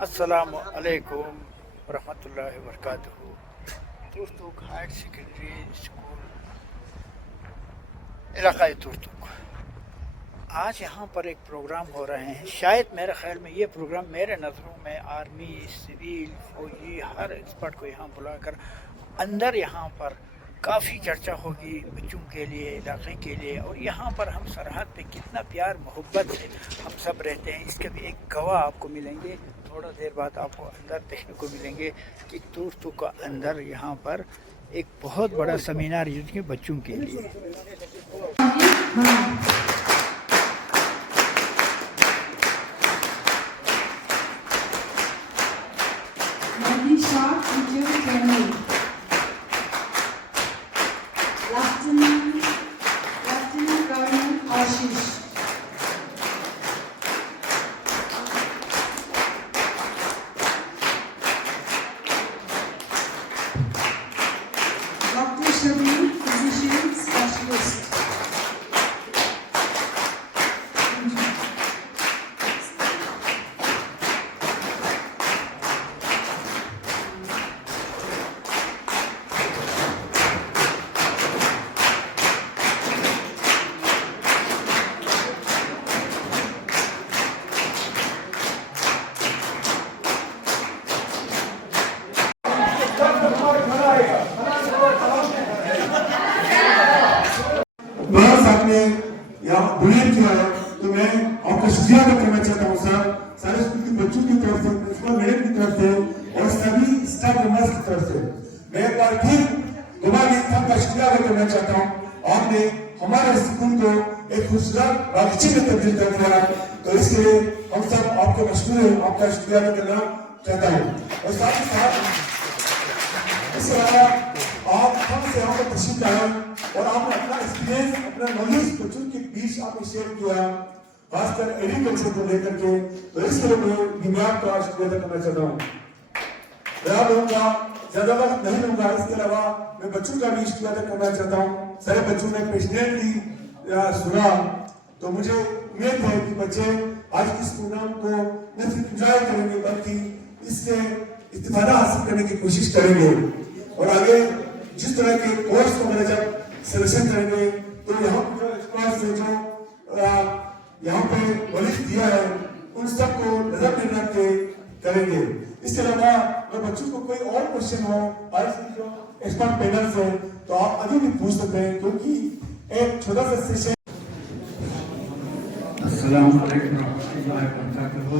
अस्सलामु अलैकुम रहमतुल्लाहि व बरकातुहू। तुर्तुक हायर सेकेंडरी स्कूल इलाक़ाई तुर्तुक। आज यहाँ पर एक प्रोग्राम हो रहे हैं। शायद मेरे ख्याल में ये प्रोग्राम मेरे नज़रों में आर्मी, सिविल, फौजी हर एक्सपर्ट को यहाँ बुलाकर अंदर यहाँ पर काफ़ी चर्चा होगी बच्चों के लिए, इलाके के लिए। और यहाँ पर हम सरहद पे कितना प्यार मोहब्बत से हम सब रहते हैं, इसके भी एक गवाह आपको मिलेंगे। थोड़ा देर बाद आपको अंदर देखने को मिलेंगे कि तुर्तुक का अंदर यहाँ पर एक बहुत बड़ा सेमिनार जिसके बच्चों के लिए। Lieutenant Colonel Ashish. Dr. Shabir, Physician Specialist. यहाँ बुलेट किया है, तो मैं आपका शुक्रिया अदा करना चाहता हूँ सर, सारे स्कूल के बच्चों की तरफ से, प्रिंसिपल मैडम की तरफ से और सभी स्टाफ मेंबर्स की तरफ से मैं एक बार फिर दोबारा आपका शुक्रिया अदा करना चाहता हूँ। आपने हमारे स्कूल को एक खूबसूरत बागीचे में तब्दील कर दिया, तो इसके लिए हम सब आपके मशहूर हैं, आपका शुक्रिया अदा करना चाहता हूँ। और साथ ही साथ इसके अलावा आप हमसे यहाँ पर तशरीफ लाए और आपने अपना एक्सपीरियंस, अपना नॉलेज बच्चों के बीच आपने शेयर किया, खासकर एग्रीकल्चर को लेकर के, तो इसके लिए मैं आपका शुक्रिया अदा करना चाहता हूँ। मैं आप लोगों का ज्यादा वक्त नहीं लूंगा, इसके अलावा मैं बच्चों का भी शुक्रिया अदा करना चाहता हूँ। सारे बच्चों ने पेशनेटली सुना, तो मुझे उम्मीद है कि बच्चे आज इस प्रोग्राम को न सिर्फ इंजॉय करेंगे बल्कि इससे इस्तिफादा हासिल करने की कोशिश करेंगे और आगे जिस तरह के कोर्स को मैंने जब सिलेक्शन करेंगे तो यहाँ जो एक्सपर्ट्स हैं, जो यहाँ पे नॉलेज दिया है, उन सबको नजर में रख के करेंगे। इसके अलावा अगर बच्चों को कोई और क्वेश्चन हो आज की जो एक्सपर्ट पैनल से, तो आप अभी भी पूछ सकते हैं, क्योंकि एक छोटा सा सेशन। अस्सलाम वालेकुम रहमतुल्लाहि व बरकातुहू।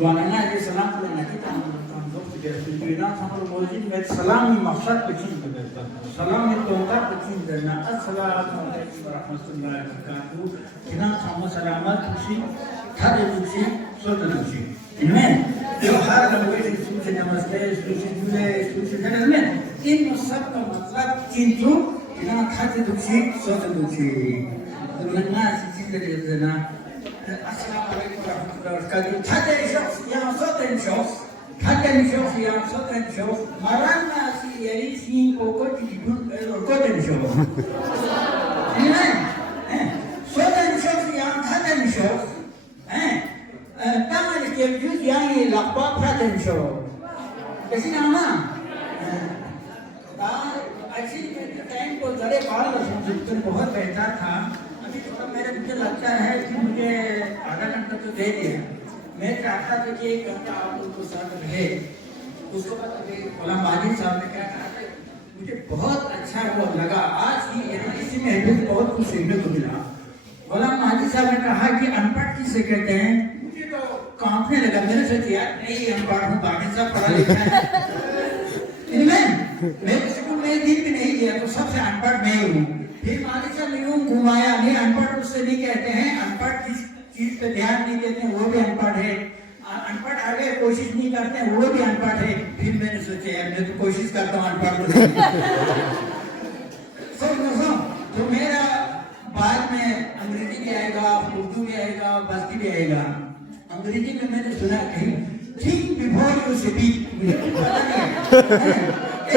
वाना ये सलाम को नहीं था, हम दोस्त के बिना हम मौजूद में सलाम ही मकसद बचीन करता है, सलाम में तो का बचीन देना। अस्सलामु अलैकुम व रहमतुल्लाहि व बरकातुहू। किना हम सलामत खुशी थारे खुशी सोचना खुशी इनमें जो हर लोगों से सुनते नमस्ते सुनते जुले सुनते जन्म में इन सब का मतलब किंतु किना थारे खुशी सोचना खुशी दुनिया से चीज देना। Assalamu alaikum warahmatullahi wabarakatuh. Hatten Shows, yang soten shows, hatten shows, yang soten shows. Marana si yari si pokok di koten shows. Ini, soten shows yang hatten shows. Tangan setiap juz yang lakbak hatten shows. Kasi nama. Actually time को जरे बाल रसूल बहुत बेहतर था। मुझे लगता है कि मुझे आधा घंटा तो दे दिया। मैं चाहता था कि एक घंटा आप लोगों के साथ रहे। उसके बाद गुलाम माजिद साहब ने क्या कहा था, मुझे बहुत अच्छा वो लगा। आज ही इसी महफिल में बहुत कुछ सीखने को मिला। गुलाम माजिद साहब ने कहा कि अनपढ़ किसे कहते हैं। मुझे तो कांपने लगा, मैंने सोचा यार नहीं अनपढ़ हूँ, बाकी सब पढ़ा लिखा है। मैं स्कूल में दिन भी नहीं गया तो सबसे अनपढ़ मैं हूँ। फिर मालिक साहब ने यूं घुमाया, नहीं अनपढ़ उससे नहीं कहते हैं, अनपढ़ किस चीज पे ध्यान नहीं देते हैं वो भी अनपढ़ है, अनपढ़ आगे कोशिश नहीं करते हैं वो भी अनपढ़ है। फिर मैंने सोचा यार मैं तो कोशिश करता हूँ अनपढ़ को तो मेरा बाद में अंग्रेजी भी आएगा, उर्दू भी आएगा, बस्ती भी आएगा। अंग्रेजी में मैंने सुना कहीं थिंक बिफोर यू स्पीक, मुझे पता नहीं है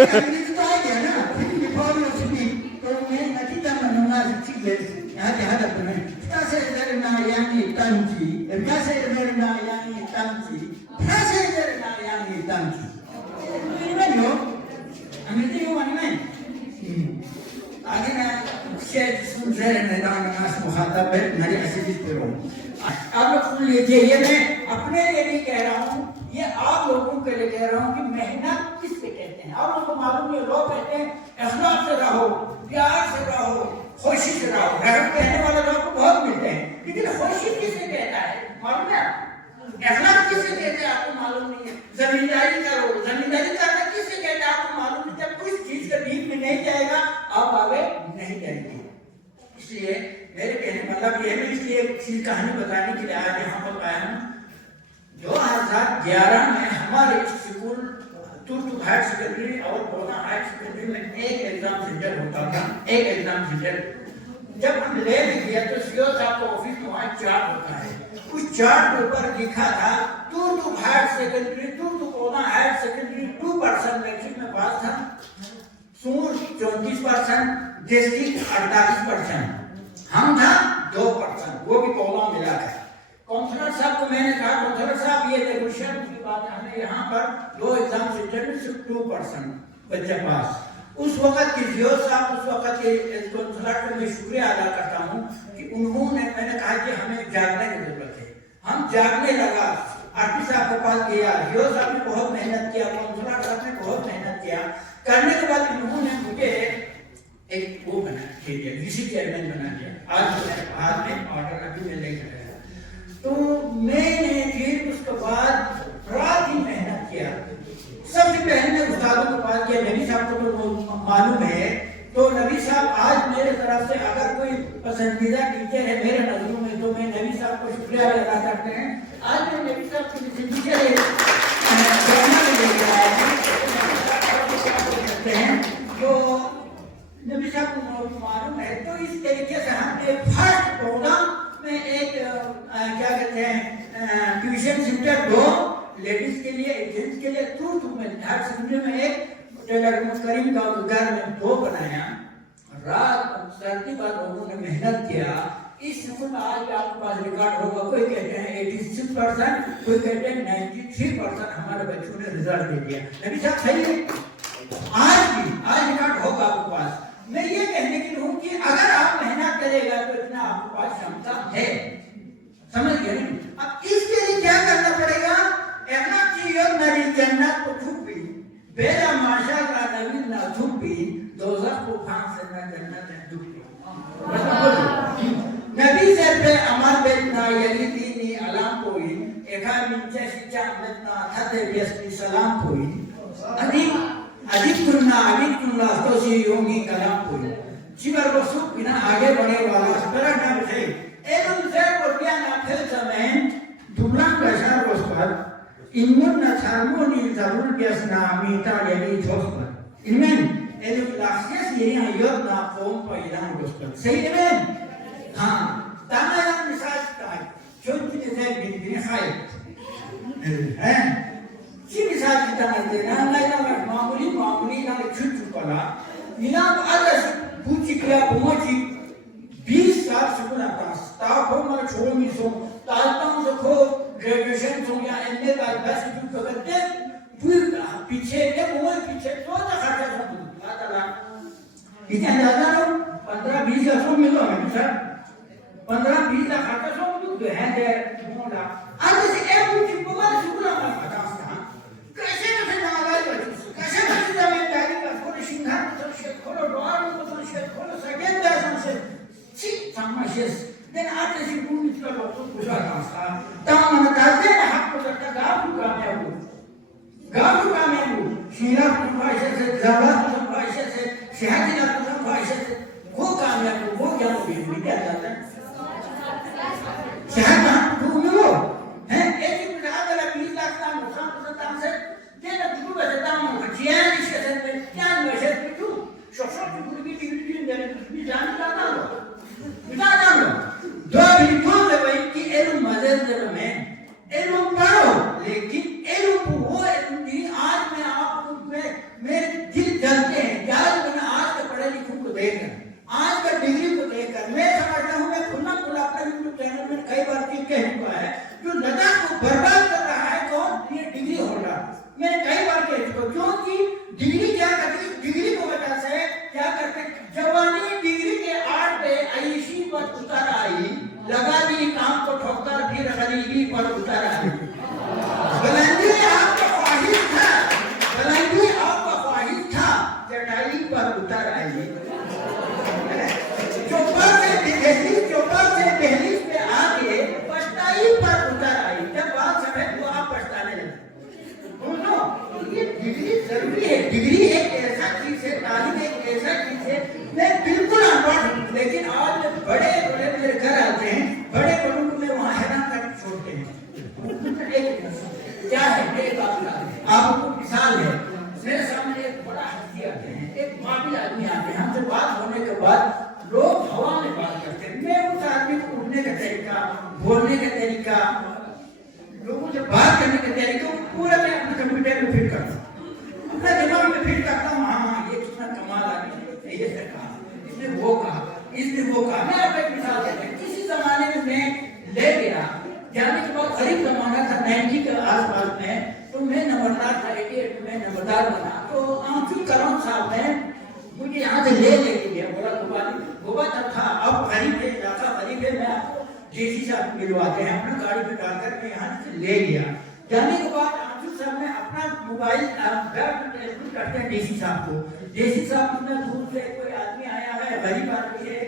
अंग्रेजी तो आ गया ना, थिंक बिफोर यू स्पीक। तो मैं नतीजा मनूंगा ठीक है यहाँ ध्यान रखना है। yani tanki, gazetelerine yani tanki, gazetelerine yani tanki. Bilmem yok. Anladın mı anne? आगे ना शेर सुन रहे हैं ना नास मुखातब है मेरे ऐसे भी करो आप लोग सुन लीजिए ये मैं अपने लिए नहीं कह रहा हूँ ये आप लोगों के लिए कह रहा हूँ कि मेहनत किससे कहते हैं आप लोगों को मालूम है लोग कहते हैं इखलास से रहो प्यार से रहो खुशी से रहो रहम कहने वाले लोग को बहुत मिलते हैं लेकिन खुशी किससे कहता है मालूम है इखलास किससे कहते हैं आपको मालूम नहीं है जमींदारी करो जमींदारी करना किससे कहते हैं आपको मालूम नहीं जब कोई चीज के डीप में नहीं जाएगा आप आगे नहीं जाएंगे इसलिए मेरे कहने मतलब ये मैं इसलिए एक चीज कहानी बताने के लिए आज यहाँ पर आया हूँ 2011 में हमारे स्कूल तुर्क हायर सेकेंडरी और बोना हायर सेकेंडरी में एक एग्जाम सेंटर होता था एक एग्जाम सेंटर जब हम ले भी गया तो सीओ साहब का ऑफिस में वहाँ चार्ट होता है उस चार्ट के ऊपर लिखा था तुर्क हायर सेकेंडरी तुर्क बोना हायर सेकेंडरी 2% मैट्रिक में पास था सूर 34%, डिस्ट्रिक्ट 48%, हम था 2%, वो भी कोला मिला है। काउंसलर साहब को मैंने कहा काउंसलर साहब ये देखो शर्म की बात है हमें यहाँ पर 2 एग्जाम सेंटर में सिर्फ 2% बच्चे पास उस वक्त के जियो साहब उस वक्त के काउंसलर को मैं शुक्रिया अदा करता हूँ कि उन्होंने मैंने कहा कि हमें जागने की जरूरत है हम जागने लगा आरपी साहब के पास गया जियो साहब ने बहुत मेहनत किया काउंसलर साहब ने बहुत मेहनत किया करने के बाद इन्होंने मुझे एक वो बना दिया डीसी चेयरमैन बना दिया आज में ऑर्डर अभी मैं लेकर आया तो मैंने फिर उसके बाद रात ही मेहनत किया सबसे पहले उस्तादों के पास किया नबी साहब को तो मालूम है तो नबी साहब आज मेरे तरफ से अगर कोई पसंदीदा टीचर है मेरे नजरों में तो मैं नबी साहब को शुक्रिया अदा करते हैं आज मैं नबी साहब की टीचर हैं जो नबी साहब को मालूम है तो इस तरीके से हमने फर्स्ट प्रोग्राम में एक क्या कहते हैं ट्यूशन सेंटर 2 लेडीज के लिए जेंट्स के लिए 2 में हायर सेकेंडरी में एक टेलर करीम का घर में 2 बनाया रात सर्दी बाद लोगों ने मेहनत किया इस स्कूल में आज आपके पास रिकॉर्ड होगा कोई कहते हैं 86% कोई कहते हैं 93% हमारे बच्चों ने रिजल्ट दे दिया नबी साहब सही है आज रिकॉर्ड होगा आपके पास मैं ये कहने की हूँ कि अगर आप मेहनत करेगा तो इतना आपके पास क्षमता है समझ गए अब इसके लिए क्या करना पड़ेगा एना चाहिए मेरी जन्नत को छुपी बेरा माशाअल्लाह नबी ना छुपी दोज़ख को फांस ना जन्नत है छुपी नबी से पे अमर बेतना यली दीनी अलाम कोई एका मिंचे शिक्षा बेतना थाते बेस्ती सलाम कोई अधिक कुन्ना तो सी योगी कलाम कोई जीवर को सुख बिना आगे बढ़े वाला तरह ना बचे एवं से कोटिया ना फिर समय दुबला प्रसार को स्पर इनमें न हार्मोनी जरूर बेसना मीता यली जोस्पर इनमें एवं लास्यस ये आयोग ना फोम पैदा को स्पर सही है हाँ ताना मिसाल का चुनती से बिन खाई हैं si misal kita nanti nanti nama mamuli nanti cucu pala, ina ada buci kaya bumaci 20 साल sekolah atas, tak kau mana cuma misal, tak tahu kau graduation cuma MA tak bas itu kerja, pun piche dia buat piche tu tak kerja sama, ada lah. Ini ada lah 15-20 lakh मिलो हमें misal, 15-20 lakh kerja sama tu dua hari bukan. Ada si buci bukan sekolah apa? कैसे कैसे नाराज हो कैसे कैसे जमींदारी का थोड़ी सिंघार को शेख खोलो डॉर को तो शेख खोलो सेकंड दर्शन से सी समाशेस देन आते सी भूमि का लोग तो पूजा रास्ता तमाम काजे हक को करता गांव का में वो शीला को भाषा से जवाब को भाषा से शहर को भाषा से वो कामयाब वो क्या हो गई क्या जाता है शहर का भूमि वो है एक ही बिना वाला 20 लाख का नुकसान हो सकता है देना दो बजे दाम को जियान इसे में क्या वजह है तू शोफर की पूरी टीम देने भी जान जाता हो बिना जानो दो भी तो ले भाई कि एलो मजेदार में एलो पढ़ो लेकिन एलो वो आज मैं आपको मेरे दिल जलते हैं क्या मैंने आज के पढ़े लिखे को देखकर आज का डिग्री को देखकर मैं समझता हूँ मैं खुला अपने यूट्यूब चैनल में कई बार बात ये कह चुका है, जो लद्दाख को बर्बाद कर रहा है कौन? ये डिग्री होल्डर। मैं कई बार कह चुका हूं, क्योंकि डिग्री क्या करती है, डिग्री को वजह से क्या करते, जवानी डिग्री के आड़ पे आईसी पर उतर आई, लगा दी काम को ठोकर, फिर गरीबी पर उतर आई। बुलंदी आपका ख्वाहिश था, बुलंदी आपका ख्वाहिश था, चटाई पर उतर आई। चौपर से दहलीज पे आके पछताई पर उतर आई। जब बात समझ तो आप पछताने लगे। दोनों ये डिग्री जरूरी है। डिग्री एक ऐसा चीज है, तालीम एक ऐसा चीज है। मैं बिल्कुल अनपढ़ हूं, लेकिन आज बड़े बड़े मेरे घर आते हैं, बड़े बड़ों को मैं वहां हैरान करके छोड़ते हैं। क्या है एक आपको मिसाल है, मेरे सामने एक बड़ा हस्ती आते हैं, एक माफी आदमी आते हैं, हमसे बात होने के बाद लोग हवा में बात करते हैं। मैं उस आदमी को उठने का तरीका, बोलने का तरीका, लोगों से बात करने का तरीका पूरा मैं अपने कंप्यूटर में फिट करता हूँ, अपने दिमाग में फिट करता हूँ। हाँ, ये कितना कमाल आदमी, ये से कहा, इसने वो कहा, इसने वो कहा। मैं आपको एक मिसाल देता हूँ। किसी जमाने में मैं ले गया, जाने के बाद गरीब जमाना था 90 के आसपास में, तो मैं नंबरदार था, 88 में नंबरदार बना। तो आंसू करम साहब ने मुझे यहाँ से ले गया, बोला गोबा तब था, अब गरीब है, इलाका गरीब है, मैं आपको डीसी साहब मिलवाते हैं, अपना गाड़ी में डालकर मैं यहाँ से ले गया। जाने के बाद आंसू साहब ने अपना मोबाइल टेलीफोन करते हैं डीसी साहब को। डीसी साहब इतना दूर से कोई आदमी आया है, गरीब आदमी है,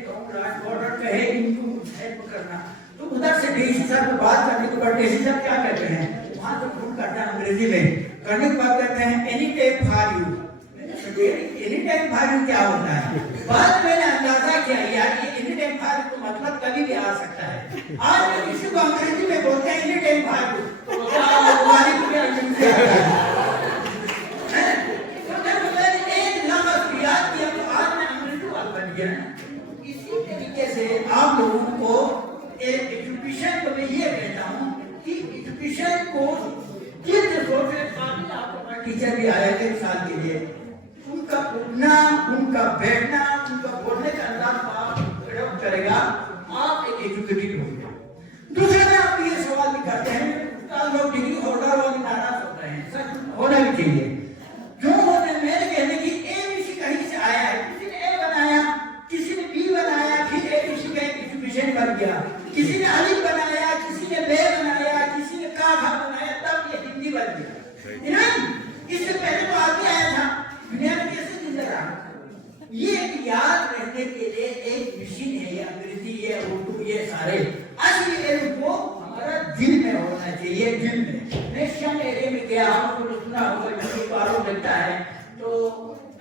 बॉर्डर का है, इनको हेल्प करना। तो उधर से डीसी साहब से बात करने के बाद डीसी साहब क्या कहते हैं, वहां से फोन करते हैं अंग्रेजी में, करने के बाद कहते हैं any time for you. Any time for you क्या होता है? बाद मैंने अंदाजा किया यार, ये एनी टाइम फॉर यू तो मतलब कभी भी आ सकता है। आज मैं किसी को अंग्रेजी में बोलते हैं एनी टाइम फॉर यू, तो तुम्हारी को क्या अंग्रेजी आता है? तो जब मैंने एक लफ्ज याद किया तो आज मैं अंग्रेजी वाला बन गया। इसी तरीके से आप लोगों को एजुकेशन को मैं ये कहता हूँ कि एजुकेशन को जिस सोच में आपका टीचर भी आया थे साल के लिए, उनका उठना, उनका बैठना, उनका बोलने का अंदाज डेवलप करेगा, आप एक एजुकेटेड होंगे। दूसरे में आप ये सवाल भी करते हैं, लोग डिग्री होल्डर वाले नाराज होते हैं, सच होना भी चाहिए। क्यों होते हैं? मेरे कहने की एबीसी कहीं से आया है, किसी ने ए बनाया, किसी ने बी बनाया, फिर एबीसी का एक एजुकेशन बन गया, किसी ने अलिफ बनाया, किसी ने बे बनाया, किसी ने काफा बनाया, तब ये हिंदी बन गया। इससे पहले तो आदमी आया था, दुनिया में कैसे जिंदा रहा? ये याद रखने के लिए एक मशीन है, ये अंग्रेजी, ये उर्दू, ये सारे असली इल्म को हमारा दिल में होना चाहिए, दिल में। मैं शम एरिया में गया, आपको सुना होगा, जो पारो लगता है, तो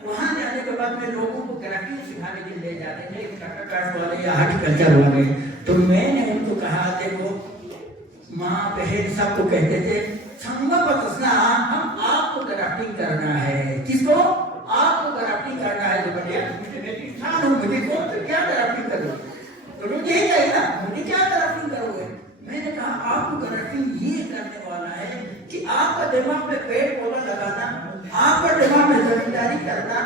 वहां जाने के बाद मैं लोगों को ग्राफिक सिखाने के लिए जाते थे, कास्ट वाले या हॉर्टिकल्चर वाले। तो मैंने उनको कहा, देखो माँ बहन सबको कहते थे, बतसना, हम आपको ग्राफ्टिंग करना है। किसको? आपको ग्राफ्टिंग करना है। जो बढ़िया इंसान हूँ, मुझे कौन से क्या ग्राफ्टिंग करोगे? तो लोग यही कहेगा, मुझे क्या ग्राफ्टिंग करोगे? मैंने कहा आपको ग्राफ्टिंग ये करने वाला है कि आपका दिमाग में पेड़ पौधा लगाना, आपका दिमाग में जमींदारी करना,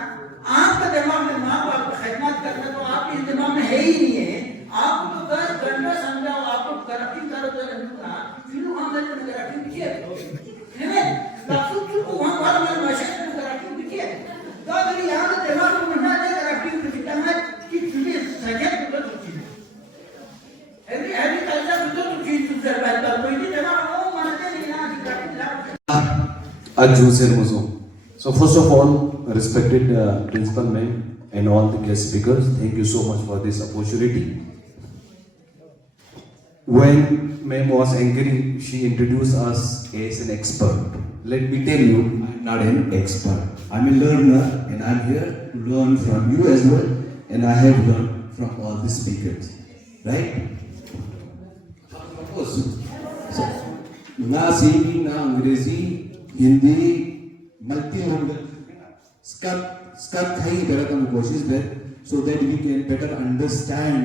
आपका दिमाग में माँ बाप को खिदमत करना, तो आपके दिमाग में है ही नहीं है। आपको तो 10 घंटा समझाओ, आपको ग्राफ्टिंग करो तो नहीं, फिर वहां मैंने ग्राफ्टिंग किया है, लाखों की वहां वाला मैंने मशक में ग्राफ्टिंग किया है। तो अगर यहाँ तो दिमाग में मना दे ग्राफ्टिंग किया है कि तुझे सजा तो चीज एग्रीकल्चर तो चीज तुझे पैदा कोई भी दिमाग वो मानते नहीं ना कि grafting Ajus Hermoso. So first of all, respected principal ma'am and all the guest speakers, thank you so much for this opportunity. When ma'am was anchoring, she introduced us as an expert. Let me tell you, I'm not an expert. I'm a learner and I'm here to learn from you as well, and I have learned from all the speakers. Right? Of course. So, na Sini, na Angrezi, Hindi, multi-lingual, स्कप ही करा था कोशिश है, so that we can better understand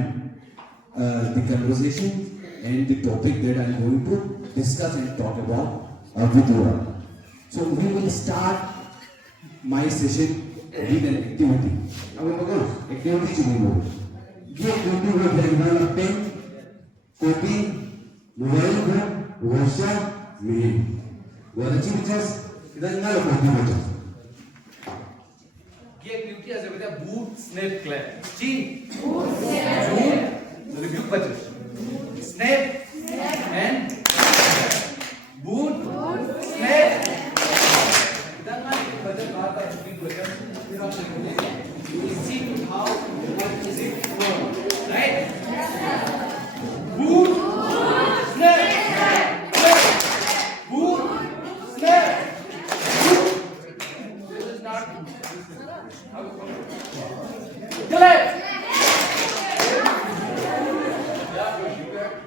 the conversation and the topic that I'm going to discuss and talk about with you all. So we will start my session with an activity. अब देखो activity चुनेंगे। ये activity में background pen, copy Nueva Russia me. What the teachers doesn't know about it. ये क्योंकि ऐसे बोलते हैं बूट स्नैप क्लैप जी जून रिव्यू बचे स्नैप एंड बूट स्नैप इधर ना बचे बात है रिव्यू बचे फिर आप देखोगे see how what is it right boot snap boot snap this is not Correct.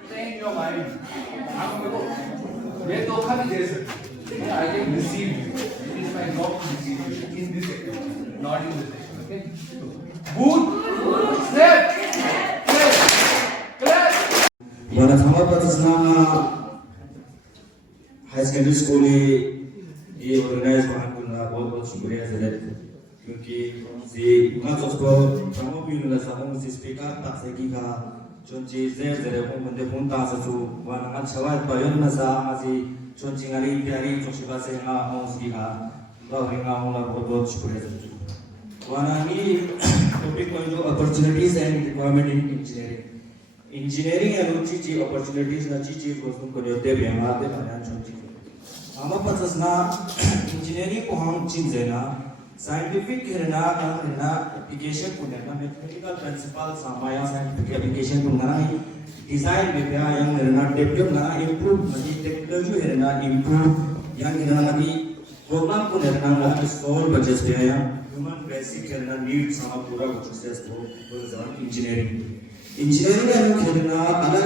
Saying your mind. ये धोखा भी दे सकते हैं. I can deceive you. It is my job to deceive you in this section, not in this section. Okay. Boot. Snap. Correct. Wana thama patasna high secondary school ये organize करने को ना बहुत शुक्रिया ज़रूर क्योंकि ये मुझे उसको प्रमोट भी मिला था मुझे स्पीकर ताकि की का जो चीज़ें ज़रूर को बंदे फोन ताकि जो वाला अच्छा वाला बायोन मज़ा आजी जो चिंगारी प्यारी जो शिवा से ना उसकी का बाहरिंगा होना बहुत शुक्रिया ज़रूर वाला ही टॉपिक में जो opportunities and requirement in engineering है वो चीज़ opportunities ना चीज़ को उसको करते भी हमारे पे बयान चुनती है हमारे पास ना engineering को हम चीज़ है ना scientific है ना application को ना mathematical principle सामाया scientific application को ना design में भी आया ना develop ना improve ना technology है ना improve yang ना भी program को ना solve बच्चे से आया human basic है ना needs sama पूरा कुछ से वो ज़रूर engineering है वो खेलना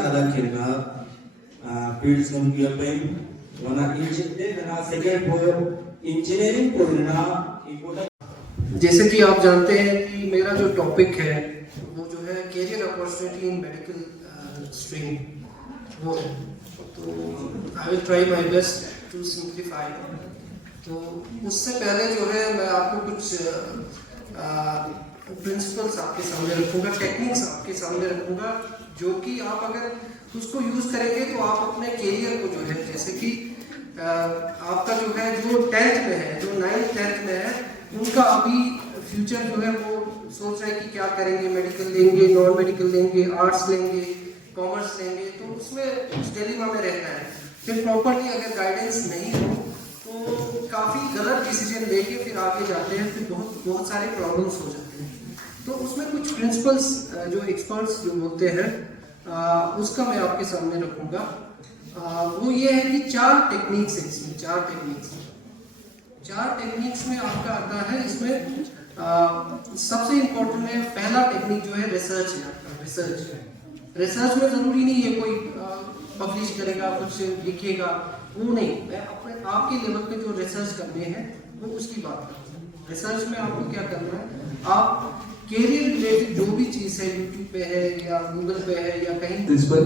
अलग खेलना fields में भी अब वाना इंजीनियरिंग ना सेकंड को इंजीनियरिंग को ना जैसे कि आप जानते हैं कि मेरा जो टॉपिक है वो जो है career opportunity in medical stream वो है तो I will try my best to simplify तो उससे पहले जो है मैं आपको कुछ प्रिंसिपल्स आपके सामने रखूंगा टेक्निक्स आपके सामने रखूंगा जो कि आप अगर उसको यूज़ करेंगे तो आप अपने कैरियर को जो है जैसे कि आपका जो है जो 10th में है जो 9th 10th में है उनका अभी फ्यूचर जो है वो सोच रहे हैं कि क्या करेंगे मेडिकल लेंगे नॉन मेडिकल लेंगे आर्ट्स लेंगे कॉमर्स लेंगे तो उसमें उस डिलेमा में रहना है फिर प्रॉपर्ली अगर गाइडेंस नहीं हो तो काफ़ी गलत डिसीजन लेके फिर आगे जाते हैं फिर बहुत सारे प्रॉब्लम्स हो जाते हैं तो उसमें कुछ प्रिंसिपल्स जो एक्सपर्ट्स जो बोलते हैं उसका मैं आपके सामने रखूँगा वो ये है कि 4 टेक्निक्स है इसमें 4 टेक्निक्स में आपका आता है इसमें सबसे इम्पोर्टेंट है पहला टेक्निक जो है रिसर्च है आपका रिसर्च में ज़रूरी नहीं है कोई पब्लिश करेगा कुछ लिखेगा वो नहीं मैं अपने आपके लेवल पे जो रिसर्च करने हैं वो उसकी बात करता हूँ रिसर्च में आपको क्या करना है आप कैरियर रिलेटेड जो भी चीज़ है यूट्यूब पे है या गूगल पे है या कहीं principal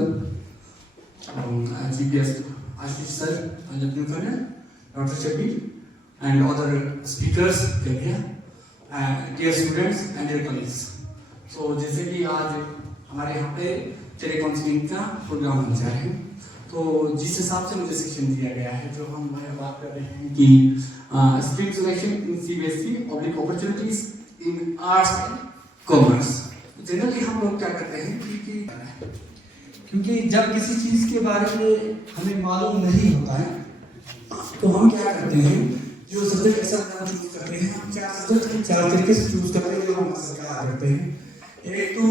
GPS Ashish sir, Lieutenant Colonel, Dr. Shabir, and other speakers here, dear students and dear colleagues. So जैसे कि आज हमारे यहाँ पे टेलीकाउंसलिंग का प्रोग्राम होने जा रहे हैं तो जिस हिसाब से मुझे सेक्शन दिया गया है जो हम बात कर रहे हैं कि stream selection in CBSE public opportunities in arts and commerce generally हम लोग क्या करते हैं क्योंकि जब किसी चीज़ के बारे में हमें मालूम नहीं होता है तो हम क्या करते हैं जो सब्जेक्ट ऐसा चूज करते हैं हम 4 सब्जेक्ट 4 तरीके से चूज करते हैं जो हम क्या करते हैं एक तो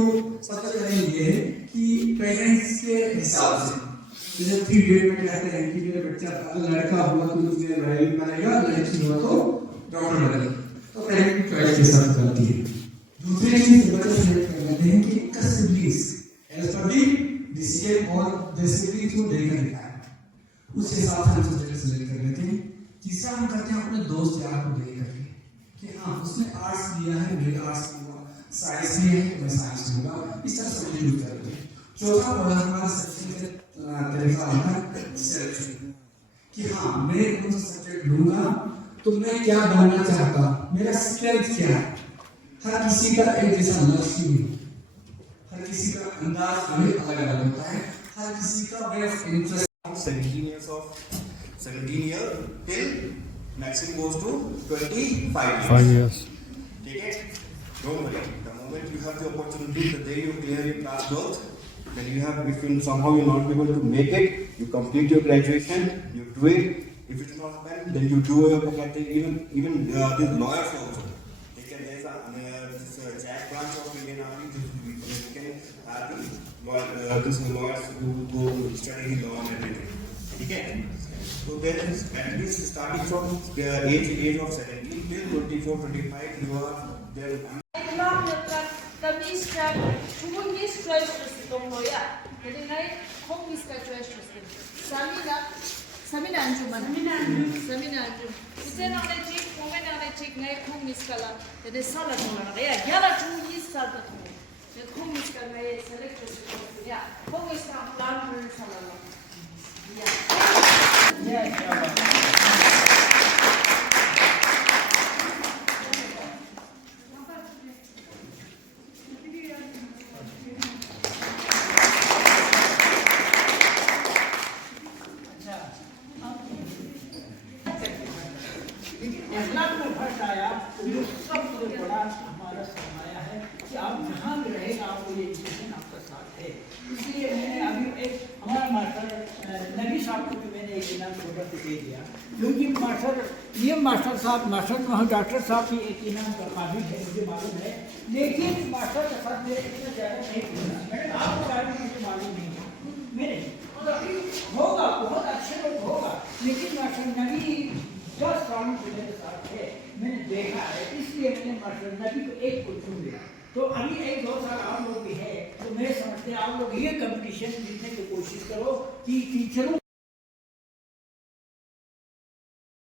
सबसे पहले ये है कि पेरेंट्स के हिसाब से जैसे 3 ग्रेड में कहते हैं कि मेरा बच्चा लड़का हुआ तो उसने ड्राइविंग करेगा लड़की हुआ तो डॉक्टर बनेगा तो पेरेंट की चॉइस के साथ करती है दूसरी चीज बच्चे सेलेक्ट कर लेते हैं कि इनका सिबलिंग्स एज पर दी डिसीजन और डिसिप्लिन को देखकर लिखा है उस हिसाब से हम सब्जेक्ट सेलेक्ट कर लेते हैं तीसरा हम करते हैं अपने दोस्त यार को देख करके कि हाँ उसने आर्ट्स लिया है मेरे आर्ट्स लूंगा साइंस लिया है मैं साइंस लूंगा इस तरह सब्जेक्ट यूज करते हैं चौथा बड़ा हमारा सेक्शन तरीका होता है सिलेक्शन कि हाँ मैं कौन सा सब्जेक्ट लूंगा तो मैं क्या बनना चाहता मेरा स्ट्रेंथ क्या है हर किसी का एक जैसा लक्ष्य नहीं हर किसी का अंदाज हमें अलग अलग होता है हर किसी का best interest 17 year till maximum goes to 25 years. Take it. Don't worry. The moment you have the opportunity, the day you clear your class 12th, then you have, if you somehow you're not able to make it, you complete your graduation, you do it. If it's not happen, then you do your pocket. Even these lawyers also. They can, there's this JAG branch of Indian Army. You can have these lawyers who go study law and everything. Okay. So there is at least starting from the age of 17 till 24, 25, you are there. Samina Anjuman. It's an allergic, woman allergic, night home is color, the salad one. Yeah, yellow 2 years started. The home is color, selected. Yeah, home is not plant and salad. Yeah. अखलाक में फर्क आया जो सबसे बड़ा हमारा सरमाया है कि आप जहाँ भी रहेगा आपको ये एजुकेशन आपका साथ है। इसलिए मैंने अभी एक हमारा मास्टर नबी साहब को भी मैंने एक इनाम छोटा से दे दिया, क्योंकि मास्टर ये मास्टर साहब वहाँ डॉक्टर साहब भी एक इनाम का काबिल है, मुझे मालूम है, लेकिन मास्टर के साथ मेरे इतना ज़्यादा नहीं होगा। मैडम आपके बारे में मुझे मालूम नहीं है, मेरे होगा बहुत अच्छे लोग होगा, लेकिन मास्टर नबी 10 साल मेरे साथ है, मैंने देखा है, इसलिए मैंने मास्टर नबी को एक को चुन लिया। तो अभी 1-2 साल आप लोग भी है, तो मैं समझते हैं आप लोग ये कंपटीशन जीतने की कोशिश करो कि टीचरों